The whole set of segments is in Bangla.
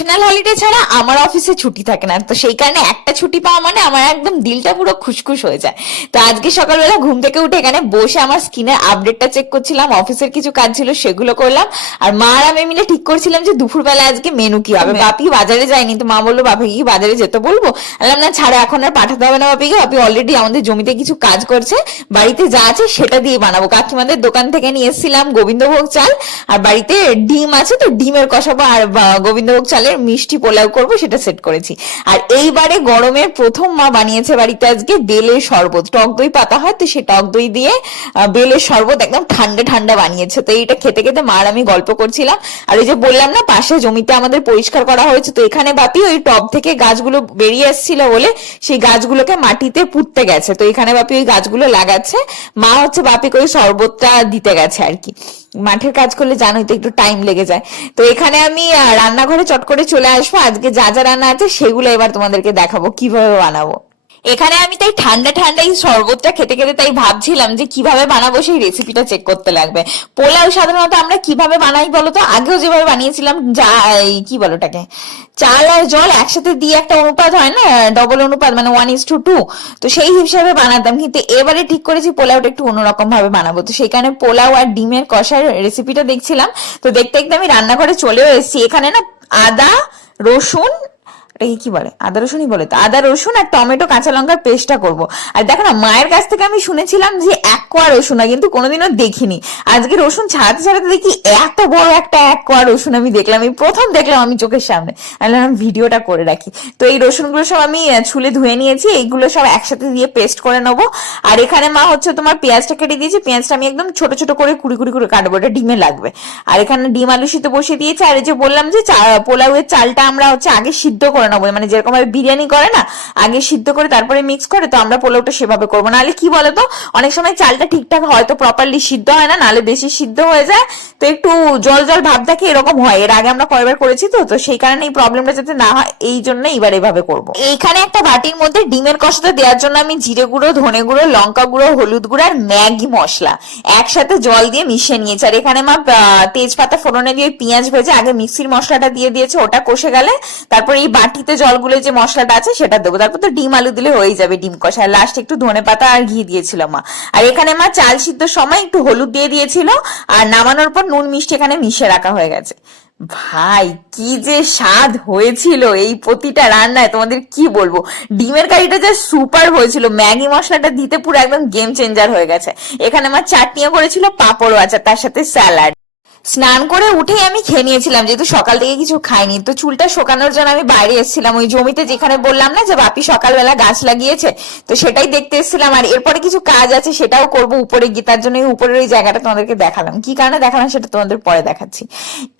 ন্যাশনাল হলিডে ছাড়া আমার অফিসে ছুটি থাকে না। তো সেই কারণে একটা ছুটি পাওয়া মানে আমার একদম দিলটা পুরো খুশখুশ হয়ে যায়। তো আজকে সকালবেলা ঘুম থেকে উঠে এখানে বসে আমার স্কিনের আপডেটটা চেক করছিলাম অফিসের কিছু কাজ ছিল সেগুলো করলাম। আর মা আর আমি মিলে ঠিক করছিলাম যে দুপুরবেলা আজকে মেনু কি হবে। বাপি বাজারে যায়নি তো মা বলল বাপিকে কি বাজারে যেতে বলব? বললাম না ছাড়া এখন আর পাঠাতে হবে না বাপিকে। বাপি অলরেডি আমাদের জমিতে কিছু কাজ করছে। বাড়িতে যা আছে সেটা দিয়ে বানাবো। কাকিমাদের দোকান থেকে নিয়ে এসেছিলাম গোবিন্দভোগ চাল। আর বাড়িতে ডিম আছে তো ডিমের কষাবো। আর গোবিন্দভোগ গোবিন্দভোগ চালের মিষ্টি পোলাও করব সেটা সেট করেছি। আর এইবারে গরমের প্রথম মা বানিয়েছে বাড়িতে আজকে বেলের শরবত। টক দই পাতা হয়, তো সে টক দই দিয়ে বেলের শরবত একদম ঠান্ডা ঠান্ডা বানিয়েছে। তো এইটা খেতে খেতে মার আমি গল্প করছিলাম। আর ওই যে বললাম না, পাশে জমিতে আমাদের পরিষ্কার করা হয়েছে, তো এখানে বাপি ওই টব থেকে গাছগুলো বেরিয়ে এসেছিল বলে সেই গাছগুলোকে মাটিতে পুঁততে গেছে। তো এখানে বাপি ওই গাছগুলো লাগাচ্ছে। মা হচ্ছে বাপিকে ওই শরবতটা দিতে গেছে আর কি। মাঠের কাজ করলে জানোই তো একটু টাইম লেগে যায়। তো এখানে আমি রান্নাঘরে চট করে চলে আসব। আজকে যা যা রান্না আছে সেগুলো এবার তোমাদেরকে দেখাবো, কীভাবে বানাবো। এখানে আমি তাই ঠান্ডা ঠান্ডা এই শরবতটা খেতে খেতে তাই ভাবছিলাম যে কীভাবে বানাবো সেই রেসিপিটা চেক করতে লাগবে। পোলাও সাধারণত আমরা কীভাবে বানাই বলো তো? আগেও যেভাবে বানিয়েছিলাম, যা কি বলো ওটাকে? চাল আর জল একসাথে দিয়ে একটা অনুপাত হয় না? ডবল অনুপাত মানে ওয়ান ইস টু টু তো সেই হিসাবে বানাতাম, কিন্তু এবারে ঠিক করেছি, পোলাওটা একটু অন্যরকম ভাবে বানাবো। তো সেখানে পোলাও আর ডিমের কষার রেসিপিটা দেখছিলাম। তো দেখতে দেখতে আমি রান্নাঘরে চলেও এসেছি। এখানে না আদা, রসুন এটাকে কি বলে? আদা রসুনই বলে তো। আদা রসুন আর টমেটো কাঁচা লঙ্কার পেস্টটা করব। আর দেখো না, মায়ের কাছ থেকে আমি শুনেছিলাম যে এক কোয়া রসুন কিন্তু কোনোদিনও দেখিনি। আজকে রসুন ছাড়াতে ছাড়াতে দেখি এত বড় একটা এক কোয়া রসুন আমি দেখলাম। এই প্রথম দেখলাম আমি চোখের সামনে। আমি ভিডিওটা করে রাখি। তো এই রসুনগুলো সব আমি ছুলে ধুয়ে নিয়েছি। এইগুলো সব একসাথে দিয়ে পেস্ট করে নেব। আর এখানে মা হচ্ছে তোমার পেঁয়াজটা কেটে দিয়েছি। পেঁয়াজটা আমি একদম ছোট ছোট করে কুড়ি কুড়ি করে কাটবো। এটা ডিমে লাগবে। আর এখানে ডিম আলু সিদ্ধ বসিয়ে দিয়েছি। আর এই যে বললাম যে পোলাওয়ের চালটা আমরা হচ্ছে আগে সিদ্ধ করে নেব মানে যেরকম ভাবে বিরিয়ানি করে না, আগে সিদ্ধ করে তারপরে মিক্স করে, তো আমরা পোলাওটা সেভাবে করব। নাহলে কি বলতো, অনেক সময় চালটা ঠিকঠাক হয়তো প্রপারলি সিদ্ধ হয় না, নাহলে বেশি সিদ্ধ হয়ে যায়। তো একটু জল জল ভাব থাকে এরকম হয়। এর আগে আমরা কয়েকবার করেছি তো তো সেই কারণে এই প্রবলেমটা যাতে না হয়, এই জন্য এবার এভাবে করব। এইখানে একটা বাটির মধ্যে ডিমের কষাটা দেওয়ার জন্য আমি জিরে গুঁড়ো, ধনে গুঁড়ো, লঙ্কা গুঁড়ো, হলুদ গুঁড়ো আর ম্যাগি মশলা একসাথে জল দিয়ে মিশিয়ে নিয়েছি। আর এখানে মা তেজপাতা ফোড়নে দিয়ে পেঁয়াজ ভেজে আগে মিক্সির মশলাটা দিয়ে দিয়েছে, ওটা কষে গেলে তারপর এই বাটিতে জলগুলো যে মশলাটা আছে সেটা দেবো। তারপর তো ডিম আলু দিলে হয়ে যাবে ডিম কষা। লাস্ট একটু ধনে পাতা আর ঘি দিয়েছিল মা। আর এখানে মা চাল সিদ্ধ সময় একটু হলুদ দিয়ে দিয়েছিল। আর নামানোর পর নুন মিষ্টি এখানে মিশে রাখা হয়ে গেছে। ভাই, কি যে স্বাদ হয়েছিল এই প্রতিটা রান্নায়। তোমাদের কি বলব? ডিমের কারিটা যে সুপার হয়েছিল। ম্যাগি মশলাটা দিতে পুরো একদম গেম চেঞ্জার হয়ে গেছে। এখানে আমার চাটনিও করেছিল, পাঁপড়ও আছে, তার সাথে স্যালাড স্নান করে উঠেই আমি খেয়ে নিয়েছিলাম, যেহেতু সকাল থেকে কিছু খাইনি। তো চুলটা শোকানোর জন্য আমি বাইরে এসেছিলাম। ওই জমিতে যেখানে বললাম না যে, বাপি সকালবেলা গাছ লাগিয়েছে, তো সেটাই দেখতে এসেছিলাম। আর এরপরে কিছু কাজ আছে, সেটাও করব উপরে গিয়ে। তার জন্য উপরের ওই জায়গাটা তোমাদেরকে দেখালাম। কি কারণে দেখালাম সেটা তোমাদের পরে দেখাচ্ছি।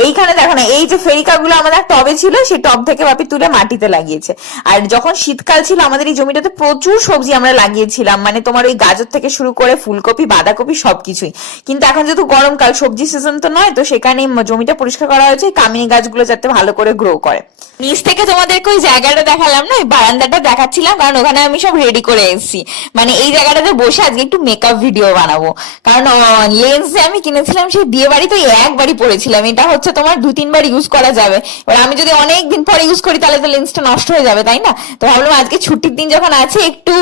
এইখানে দেখো না, এই যে ফেরিকাগুলো আমাদের টবে ছিল সেই টব থেকে বাপি তুলে মাটিতে লাগিয়েছে। আর যখন শীতকাল ছিল, আমাদের এই জমিটাতে প্রচুর সবজি আমরা লাগিয়েছিলাম। মানে তোমার ওই গাজর থেকে শুরু করে ফুলকপি, বাঁধাকপি সবকিছুই। কিন্তু এখন যেহেতু গরমকাল, সবজি সিজন তো নয় তো সেখানে জমিটা পরিষ্কার করা হয়েছে কামিনী গাছগুলো যাতে ভালো করে গ্রো করে। নিচ থেকে তোমাদেরকে ওই জায়গাটা দেখালাম না, ওই বারান্দাটা দেখাচ্ছিলাম, কারণ ওখানে আমি সব রেডি করে এসেছি। মানে এই জায়গাটাতে বসে আজকে একটু মেকআপ ভিডিও বানাবো। কারণ লেন্স যে আমি কিনেছিলাম, সেই বিয়ে বাড়িতে ওই একবারই পরেছিলাম। এটা হচ্ছে তোমার দু, তিনবার ইউজ করা যাবে। এবার আমি যদি অনেক দিন পরে ইউজ করি, তাহলে তো লেন্সটা নষ্ট হয়ে যাবে, তাই না? তো ভাবলাম আজকে ছুটির দিন যখন আছে, একটু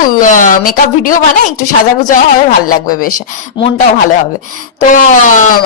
মেকআপ ভিডিও বানাই, একটু সাজাগুজা হবে, ভালো লাগবে বেশ। মনটাও ভালো হবে। তো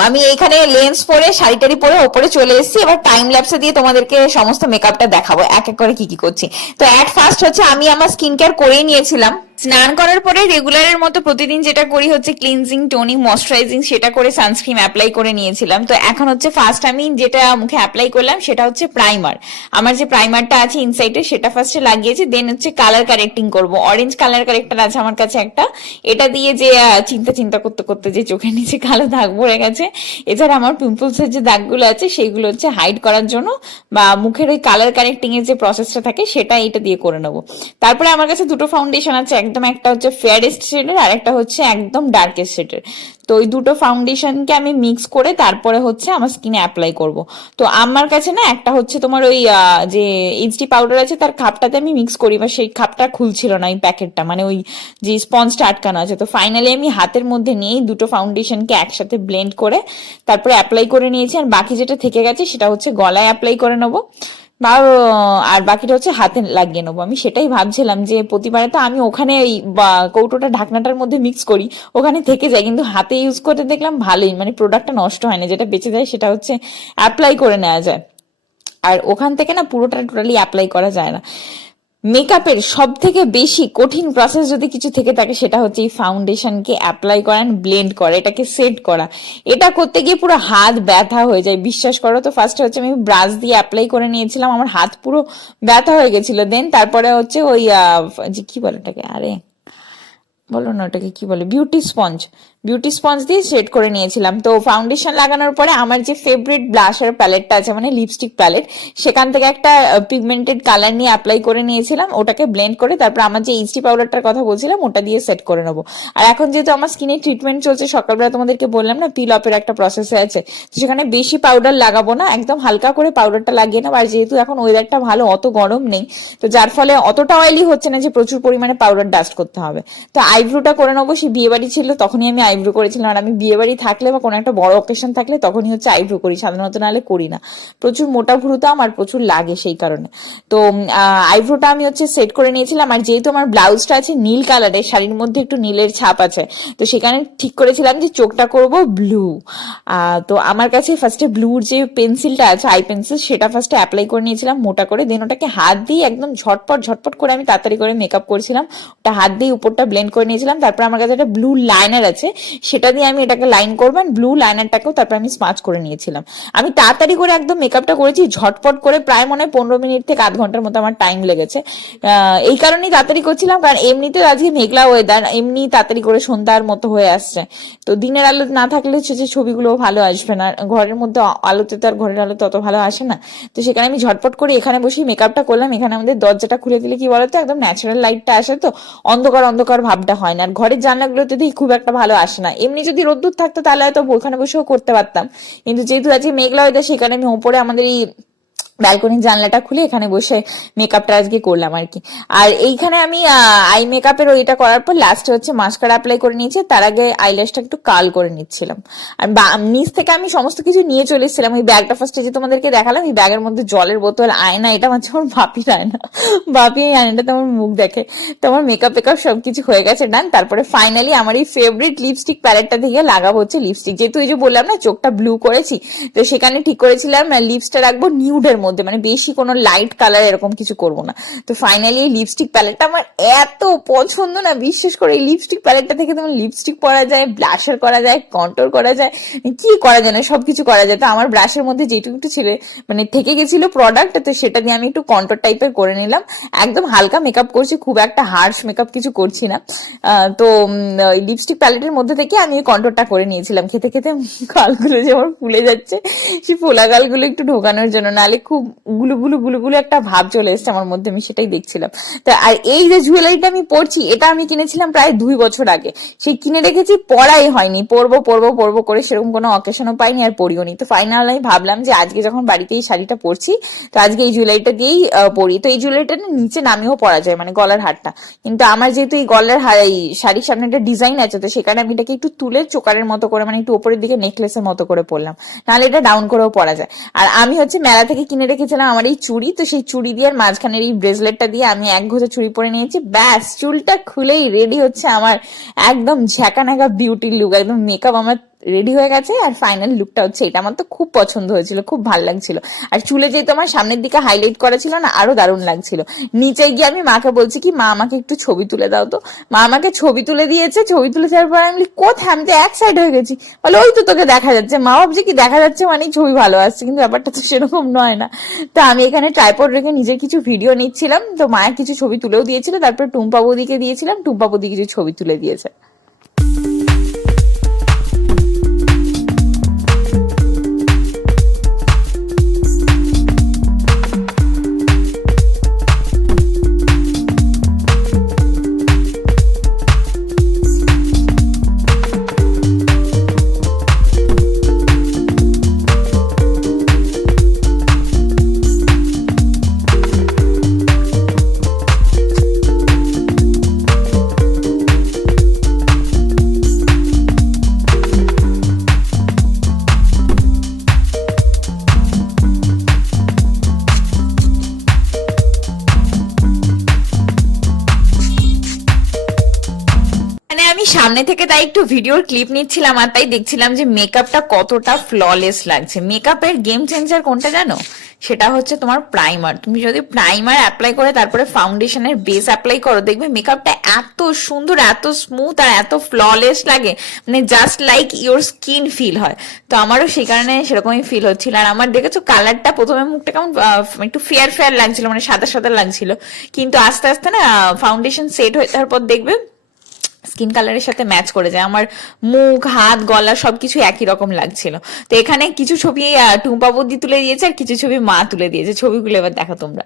আমি এইখানে লেন্স পরে শাড়ি টাড়ি পরে, ওপরে চলে এসেছি। এবার টাইম ল্যাপসে দিয়ে তোমাদেরকে সমস্ত মেকআপটা দেখাবো, এক এক করে কি কি করছি। তো অ্যাট ফার্স্ট হচ্ছে আমি আমার স্কিন কেয়ার করেই নিয়েছিলাম। স্নান করার পরে রেগুলারের মতো প্রতিদিন যেটা করি হচ্ছে ক্লিনজিং টোনিং ময়শ্চারাইজিং সেটা করে সানস্ক্রিন অ্যাপ্লাই করে নিয়েছিলাম। তো এখন হচ্ছে ফার্স্ট আমি যেটা মুখে অ্যাপ্লাই করলাম সেটা হচ্ছে প্রাইমার আমার যে প্রাইমারটা আছে ইনসাইডে সেটা ফার্স্টে লাগিয়েছি দেন হচ্ছে কালার কারেক্টিং করব। অরেঞ্জ কালার কারেক্টার আছে আমার কাছে একটা। এটা দিয়ে যে চিন্তা চিন্তা করতে করতে যে চোখের নিচে কালো দাগ পড়ে গেছে, এছাড়া আমার পিম্পলসের যে দাগগুলো আছে সেগুলো হচ্ছে হাইড করার জন্য বা মুখের ওই কালার কারেক্টিং এর যে প্রসেসটা থাকে সেটা এটা দিয়ে করে নেব। তারপরে আমার কাছে দুটো ফাউন্ডেশন আছে একদম একটা হচ্ছে ফেয়ারেস্ট শেডের আর একটা হচ্ছে একদম ডার্কেস্ট শেডের তো ওই দুটো ফাউন্ডেশনকে আমি মিক্স করে তারপরে হচ্ছে আমার স্কিনে অ্যাপ্লাই করব। তো আমার কাছে না একটা হচ্ছে তোমার ওই যে এইচডি পাউডার আছে তার খাপটাতে আমি মিক্স করি, বা সেই খাপটা খুলছিল না ওই প্যাকেটটা মানে ওই যে স্পঞ্জটা আটকানো আছে। তো ফাইনালি আমি হাতের মধ্যে নিয়েই দুটো ফাউন্ডেশনকে একসাথে ব্লেন্ড করে তারপরে অ্যাপ্লাই করে নিয়েছি, আর বাকি যেটা থেকে গেছে সেটা হচ্ছে গলায় অ্যাপ্লাই করে নেব। আর বাকিটা হচ্ছে হাতে লাগিয়ে নেব। আমি সেটাই ভাবছিলাম যে প্রতিবারে তো আমি ওখানে এই কৌটোটা ঢাকনাটার মধ্যে মিক্স করি, ওখানে থেকে যায়। কিন্তু হাতে ইউজ করতে দেখলাম ভালোই মানে প্রোডাক্টটা নষ্ট হয় না। যেটা বেঁচে যায় সেটা হচ্ছে অ্যাপ্লাই করে নেওয়া যায়। আর ওখান থেকে না পুরোটা টোটালি অ্যাপ্লাই করা যায় না। মেকআপের সব থেকে বেশি কঠিন প্রসেস যদি কিছু থেকে থাকে, সেটা হচ্ছে এই ফাউন্ডেশনকে অ্যাপ্লাই করা অ্যান্ড ব্লেন্ড করা, এটাকে সেট করা। এটা করতে গিয়ে পুরো হাত ব্যথা হয়ে যায়। বিশ্বাস করো তো ফার্স্টে হচ্ছে আমি ব্রাশ দিয়ে অ্যাপ্লাই করে নিয়েছিলাম, আমার হাত পুরো ব্যথা হয়ে গেছিল। দেন তারপরে হচ্ছে ওই যে কি বলে এটাকে আরে বলো না ওটাকে কি বলে? বিউটি স্পঞ্জ বিউটি স্পঞ্জ দিয়ে সেট করে নিয়েছিলাম। তো ফাউন্ডেশন লাগানোর পরে আমার যে ফেভারিট ব্লাশার প্যালেটটা আছে মানে লিপস্টিক প্যালেট সেখান থেকে একটা পিগমেন্টেড কালার নিয়ে অ্যাপ্লাই করে নিয়েছিলাম। ওটাকে ব্লেন্ড করে তারপর আমার যে এইচডি পাউডারটার কথা বলছিলাম, ওটা দিয়ে সেট করে নেব। আর এখন যেহেতু আমার স্কিনে ট্রিটমেন্ট চলছে, সকালবেলা তোমাদেরকে বললাম না পিল অপের একটা প্রসেসে আছে। তো সেখানে বেশি পাউডার লাগাবো না, একদম হালকা করে পাউডারটা লাগিয়ে নেব। আর যেহেতু এখন ওয়েদারটা ভালো, অত গরম নেই, তো যার ফলে অতটা অয়েলি হচ্ছে না যে প্রচুর পরিমাণে পাউডার ডাস্ট করতে হবে। তো আইব্রোটা করে নেব সেই বিয়ে বাড়ি ছিল, তখনই আমি আইব্রো করেছিলাম। আর আমি বিয়ে বাড়ি থাকলে বা কোনো একটা বড় অকেশন থাকলে তখনই হচ্ছে আইব্রো করি, সাধারণত নাহলে করি না। প্রচুর মোটা ভুরুতে আমার প্রচুর লাগে সেই কারণে। তো আইব্রোটা আমি হচ্ছে সেট করে নিয়েছিলাম। আর যেহেতু আমার ব্লাউজটা আছে নীল কালারের শাড়ির মধ্যে একটু নীলের ছাপ আছে, তো সেখানে ঠিক করেছিলাম যে চোখটা করব ব্লু তো আমার কাছে ফার্স্টে ব্লুর যে পেন্সিলটা আছে আই পেন্সিল সেটা ফার্স্টে অ্যাপ্লাই করে নিয়েছিলাম মোটা করে। দেন ওটাকে হাত দিয়ে একদম ঝটপট ঝটপট করে আমি তাড়াতাড়ি করে মেকআপ করছিলাম। ওটা হাত দিয়ে উপরটা ব্লেন্ড করে নিয়েছিলাম, তারপর আমার কাছে একটা ব্লু লাইনার আছে, সেটা দিয়ে আমি এটাকে লাইন করবেন ব্লু লাইনারটাকেও তারপর আমি স্মাচ করে নিয়েছিলাম। আমি তাড়াতাড়ি করে একদম মেকআপটা করেছি, ঝটপট করে প্রায় মনে হয় পনেরো মিনিট থেকে আধ ঘণ্টার মতো আমার টাইম লেগেছে। এই কারণেই তাড়াতাড়ি করছিলাম, কারণ এমনিতে আজকে মেঘলা ওয়েদার এমনি তাড়াতাড়ি করে সন্ধ্যার মতো হয়ে আসছে। তো দিনের আলো না থাকলে যে ছবিগুলো ভালো আসবে না, ঘরের মধ্যে আলোতে তো আর ঘরের আলোতে অত ভালো আসে না। তো সেখানে আমি ঝটপট করে এখানে বসেই মেকআপটা করলাম, এখানে আমাদের দরজাটা খুলে দিলে কি বলতো, একদম ন্যাচারাল লাইটটা আসে তো, অন্ধকার অন্ধকার ভাবটা হয় না। আর ঘরের জানলাগুলো যদি খুব একটা ভালো আসে না। এমনি যদি রোদ্দুর থাকতো তাহলে হয়তো ওখানে বসেও করতে পারতাম। কিন্তু যেহেতু আজকে মেঘলা হয়তো সেখানে আমি ওপরে আমাদের এই ব্যালকনির জানলাটা খুলে এখানে বসে মেকআপটা আজকে করলাম আর কি। আর এইখানে আমি আই মেকআপের ওইটা করার পর লাস্টে হচ্ছে মাস্কারা অ্যাপ্লাই করে নিয়েছি, তার আগে আইল্যাশটা একটু কাল করে নিচ্ছিলাম। আর নিচ থেকে আমি সমস্ত কিছু নিয়ে চলে এসেছিলাম, ওই ব্যাগটা ফার্স্টে যে তোমাদেরকে দেখালাম এই ব্যাগের মধ্যে জলের বোতল, আয়না, এটা হচ্ছে আমার বাপির আয়না বাপি এই আয়নাটা তোমার মুখ দেখে, তো আমার মেকআপ টেকআপ সবকিছু হয়ে গেছে ডান তারপরে ফাইনালি আমার এই ফেভারিট লিপস্টিক প্যালেটটা থেকে লাগাবো হচ্ছে লিপস্টিক যেহেতু এই যে বললাম না, চোখটা ব্লু করেছি, তো সেখানে ঠিক করেছিলাম লিপসটা রাখব নিউডের মধ্যে। মানে বেশি কোনো লাইট কালার এরকম কিছু করব না। তো ফাইনালি এই লিপস্টিক প্যালেটটা আমার এত পছন্দ না, বিশেষ করে এই লিপস্টিক প্যালেটটা থেকে তোমার লিপস্টিক পরা যায় ব্লাশার করা যায় কন্ট্রোল করা যায়, কি করা যায় না, সবকিছু করা যায়। তো আমার ব্রাশের মধ্যে যেটুকু একটু ছিল মানে থেকে গেছিল প্রোডাক্ট তো সেটা দিয়ে আমি একটু কন্ট্রোল টাইপের করে নিলাম। একদম হালকা মেকআপ করছি, খুব একটা হার্শ মেকআপ কিছু করছি না। তো লিপস্টিক প্যালেটের মধ্যে থেকে আমি কন্ট্রোলটা করে নিয়েছিলাম। খেতে খেতে গালগুলো যে আমার ফুলে যাচ্ছে, সেই ফোলা গালগুলো একটু ঢোকানোর জন্য। নালে খুব গুলু গুলু গুলু গুলু একটা ভাব চলে এসছে আমার মধ্যে, আমি সেটাই দেখছিলাম। তা, আর এই যে জুয়েলারিটা আমি পরছি, এটা আমি কিনেছিলাম প্রায় দুই বছর আগে। সেই কিনে রেখেছি পড়াই হয়নি। পরবো পরবো পরবো করে সেরকম কোনো অকেশনও পাইনি আর পরিও নি। তো ফাইনাল আমি ভাবলাম যে আজকে যখন বাড়িতে এই শাড়িটা পরছি, তো আজকে এই জুয়েলারিটা দিয়েই পরি। তো এই জুয়েলারিটা নিচে নামিয়েও পরা যায় মানে গলার হারটা। কিন্তু আমার যেহেতু এই গলার হার এই শাড়ির সামনে একটা ডিজাইন আছে, তো সেখানে আমি এটাকে একটু তুলে চোকারের মতো করে মানে একটু উপরের দিকে নেকলেসের মতো করে পরলাম। নাহলে এটা ডাউন করেও পরা যায়। আর আমি হচ্ছে মেলা থেকে কিনে রেখেছিলাম আমার এই চুড়ি, তো সেই চুড়ি দিয়ে আর মাঝখানের এই ব্রেসলেটটা দিয়ে আমি এক ঘোষে চুড়ি পরে নিয়েছি। ব্যাস, চুলটা খুলেই রেডি হচ্ছে আমার একদম ঝ্যাঁকা বিউটি লুক একদম মেকআপ আমার রেডি হয়ে গেছে আর ফাইনাল লুকটা হচ্ছে এটা। আমার তো খুব পছন্দ হয়েছিল, খুব ভালো লাগছিল। আর চুলে যেহেতু আমার সামনের দিকে হাইলাইট করা ছিল না, আরও দারুণ লাগছিল। নিচে গিয়ে আমি মাকে বলছি, কি মা, আমাকে একটু ছবি তুলে দাও তো। মা আমাকে ছবি তুলে দিয়েছে, ছবি তুলে দেওয়ার পর আমি কোথায়? আমি তো এক সাইড হয়ে গেছি। বলে, ওই তো তোকে দেখা যাচ্ছে। মা ভাবছে কি, দেখা যাচ্ছে মানেই ছবি ভালো আসছে। কিন্তু ব্যাপারটা তো সেরকম নয় না। তো আমি এখানে ট্রাইপড রেখে নিজের কিছু ভিডিও নিচ্ছিলাম। তো মায়ের কিছু ছবি তুলেও দিয়েছিল। তারপর টুম্পা বৌদিকে দিয়েছিলাম। টুম্পা বৌদি কিছু ছবি তুলে দিয়েছে। আমি সামনে থেকে তাই একটু ভিডিওর ক্লিপ নিচ্ছিলাম আর তাই দেখছিলাম যে মেকআপটা কতটা ফ্ললেস লাগছে। মেকআপের গেম চেঞ্জার কোনটা জানো? সেটা হচ্ছে তোমার প্রাইমার তুমি যদি প্রাইমার অ্যাপ্লাই করে তারপরে ফাউন্ডেশনের বেস অ্যাপ্লাই করো, দেখবে মেকআপটা এত সুন্দর, এত স্মুথ আর এত ফ্ললেস লাগে। মানে just like your skin feel হয়। তো আমারও সেই কারণে সেরকমই ফিল হচ্ছিল। আর আমার দেখেছ কালারটা প্রথমে মুখটা কেমন একটু ফেয়ার ফেয়ার লাগছিল মানে সাদা সাদা লাগছিল। কিন্তু আস্তে আস্তে না ফাউন্ডেশন সেট হয়ে তারপর দেখবে স্কিন কালারের সাথে ম্যাচ করে যায়। আমার মুখ, হাত, গলা সবকিছু একই রকম লাগছিল। তো এখানে কিছু ছবি টুম্পা তুলে দিয়েছে আর কিছু ছবি মা তুলে দিয়েছে। ছবিগুলো এবার দেখো তোমরা।